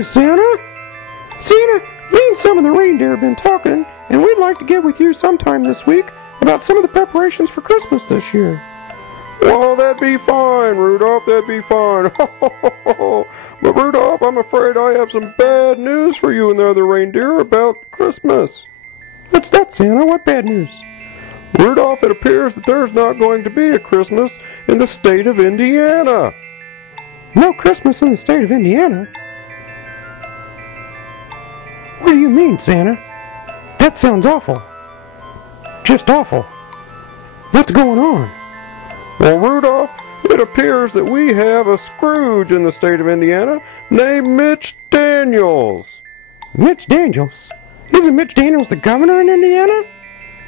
Hi, Santa. Santa, me and some of the reindeer have been talking, and we'd like to get with you sometime this week about some of the preparations for Christmas this year. Well, that'd be fine, Rudolph, that'd be fine. But Rudolph, I'm afraid I have some bad news for you and the other reindeer about Christmas. What's that, Santa? What bad news? Rudolph, it appears that there's not going to be a Christmas in the state of Indiana. No Christmas in the state of Indiana? What do you mean, Santa? That sounds awful. Just awful. What's going on? Well, Rudolph, it appears that we have a Scrooge in the state of Indiana named Mitch Daniels. Mitch Daniels? Isn't Mitch Daniels the governor in Indiana?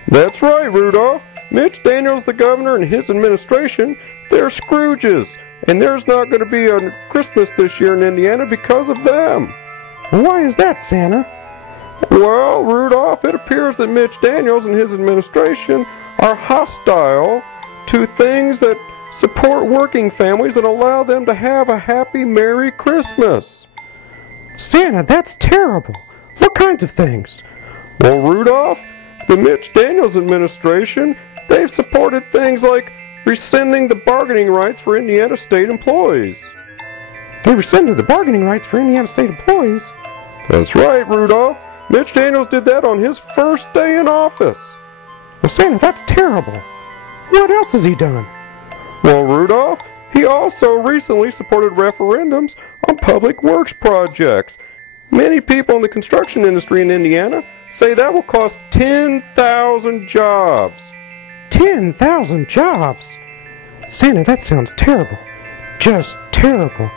That's right, Rudolph. Mitch Daniels, the governor, and his administration, they're Scrooges, and there's not going to be a Christmas this year in Indiana because of them. Why is that, Santa? Well, Rudolph, it appears that Mitch Daniels and his administration are hostile to things that support working families and allow them to have a happy, Merry Christmas. Santa, that's terrible. What kinds of things? Well, Rudolph, the Mitch Daniels administration, they've supported things like rescinding the bargaining rights for Indiana state employees. They rescinded the bargaining rights for Indiana state employees? That's right, Rudolph. Mitch Daniels did that on his first day in office. Well, Santa, that's terrible. What else has he done? Well, Rudolph, he also recently supported referendums on public works projects. Many people in the construction industry in Indiana say that will cost 10,000 jobs. 10,000 jobs? Santa, that sounds terrible. Just terrible.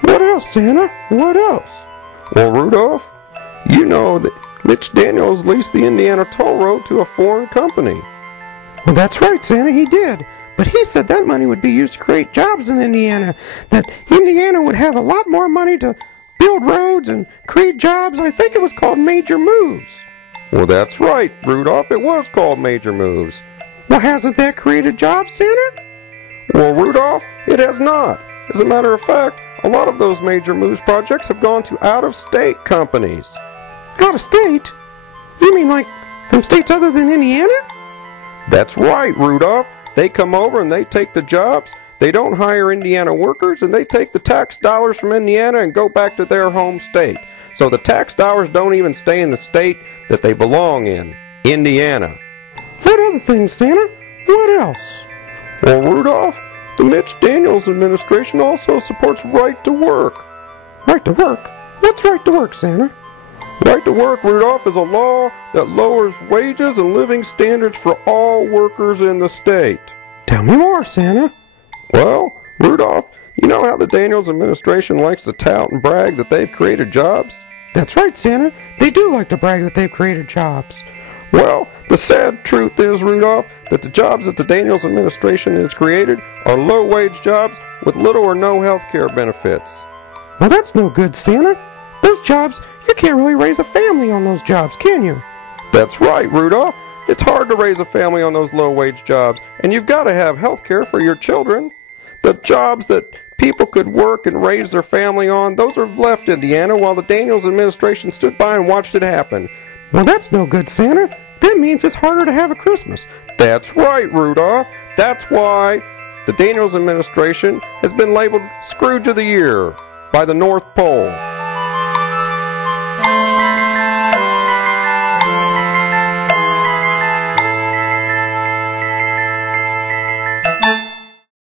What else, Santa? What else? Well, Rudolph, you know that Mitch Daniels leased the Indiana toll road to a foreign company. Well, that's right, Santa, he did. But he said that money would be used to create jobs in Indiana, that Indiana would have a lot more money to build roads and create jobs. I think it was called Major Moves. Well, that's right, Rudolph. It was called Major Moves. Well, hasn't that created jobs, Santa? Well, Rudolph, it has not. As a matter of fact, a lot of those Major Moves projects have gone to out-of-state companies. Out of state? You mean like from states other than Indiana? That's right, Rudolph. They come over and they take the jobs. They don't hire Indiana workers, and they take the tax dollars from Indiana and go back to their home state. So the tax dollars don't even stay in the state that they belong in, Indiana. What other things, Santa? What else? Well, Rudolph, the Mitch Daniels administration also supports right to work. Right to work? What's right to work, Santa? Right to work, Rudolph, is a law that lowers wages and living standards for all workers in the state. Tell me more, Santa. Well, Rudolph, you know how the Daniels administration likes to tout and brag that they've created jobs? That's right, Santa. They do like to brag that they've created jobs. Well, the sad truth is, Rudolph, that the jobs that the Daniels administration has created are low-wage jobs with little or no health care benefits. Well, that's no good, Santa. Those jobs, you can't really raise a family on those jobs, can you? That's right, Rudolph. It's hard to raise a family on those low-wage jobs, and you've got to have health care for your children. The jobs that people could work and raise their family on, those are left Indiana, while the Daniels administration stood by and watched it happen. Well, that's no good, Santa. That means it's harder to have a Christmas. That's right, Rudolph. That's why the Daniels administration has been labeled Scrooge of the Year by the North Pole.